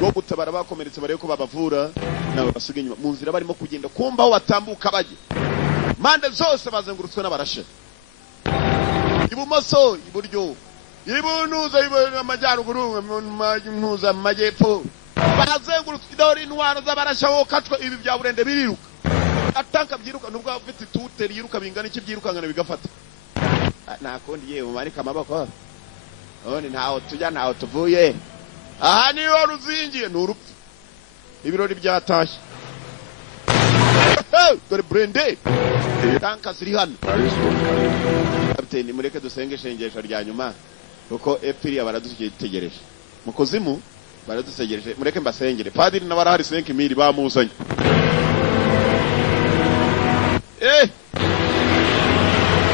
wo gutabara bakomeretse bareko babavura nawe basiga inyuma mu nzira barimo kugenda kumba aho batambuka baje mande zose bazengurutswe n'abarashe ibumoso iburyo ibunuza amajyaruguru ntuza amajyepfo bazengurutswe idori intwaro z'abarashe wo kacwe ibi bya burende biriruka atanka byiruka nubwo afite tuteri yiruka bingana iki byirukangana bigafata nakondi yewe marika amaboko oni ntaho tujya ntaho tuvuye aha niho ruzingiye n'urupfu ibirori byatashye dore brende tanka ziri hano kapiteni mureke dusenge shengesho rya nyuma kuko epiri baradutegereje mu kuzimu baradutegereje mureke mbasengere padiri nabarahari 5000 bamuzanye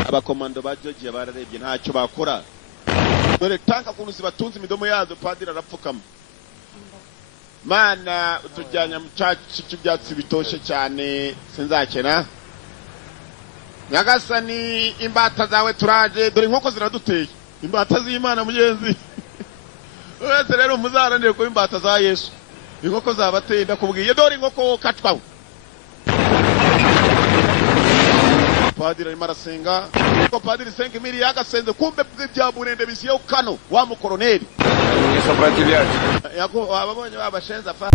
abakomando ba Georgia bararebye ntacyo bakora dore tanka kunusi batunze imidomo yazo padiri arapfukama mana utujyanya mu cacu cy'ibyatsi bitoshe cyane sinzakena Nyagasani imbata zawe turaje dore inkoko ziraduteye imbata z'Imana mugenzi wese rero muzaranire ko imbata za Yesu inkoko zabateye ndakubwiye dore inkoko katwaho padiri arimo arasenga ko padiri 5000 yagasenze kumbe bya burende bisiye kano wa mu koroneli yako ababonye babashenza fa